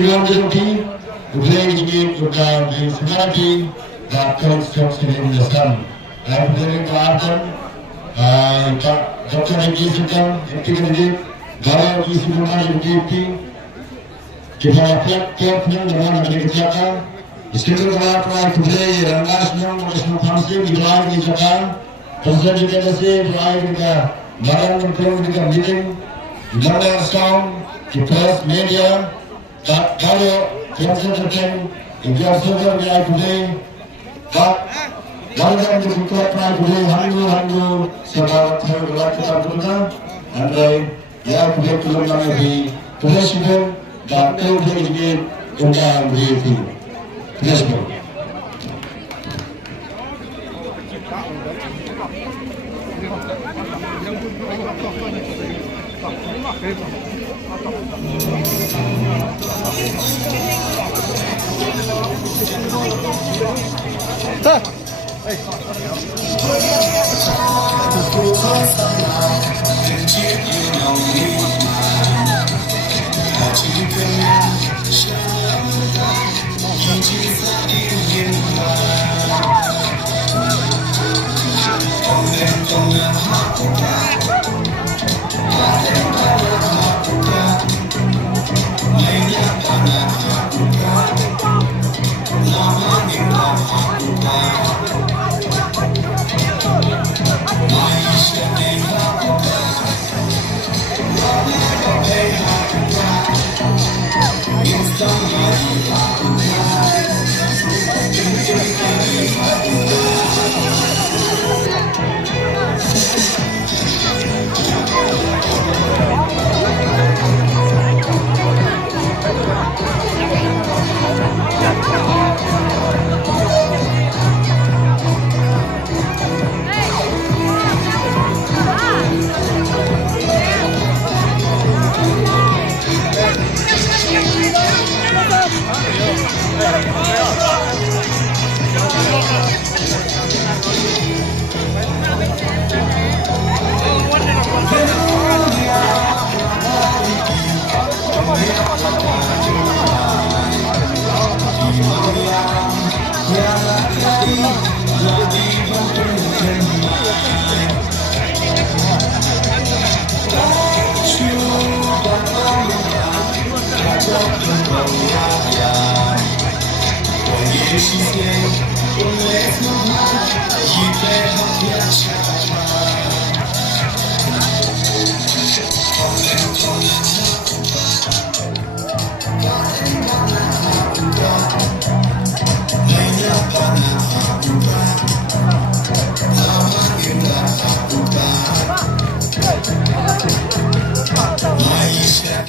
everyone guilty, playing game with the humanity that construction in the sun. I believe Martin, Dr. Jessica, Activity, Garo Isumana Duty, Kita Captain, the one of the Jaka, still try to play a national fancy, divide in Japan, President Tennessee, divide in the Maran Political Meeting, Mother Storm, the press media, that Garo, President, in your silver today, but one of them to try to do Hangu, Sabbath, and they have to get to look at the president that told him to get in down the president. She said, well, let's move on. You play hot,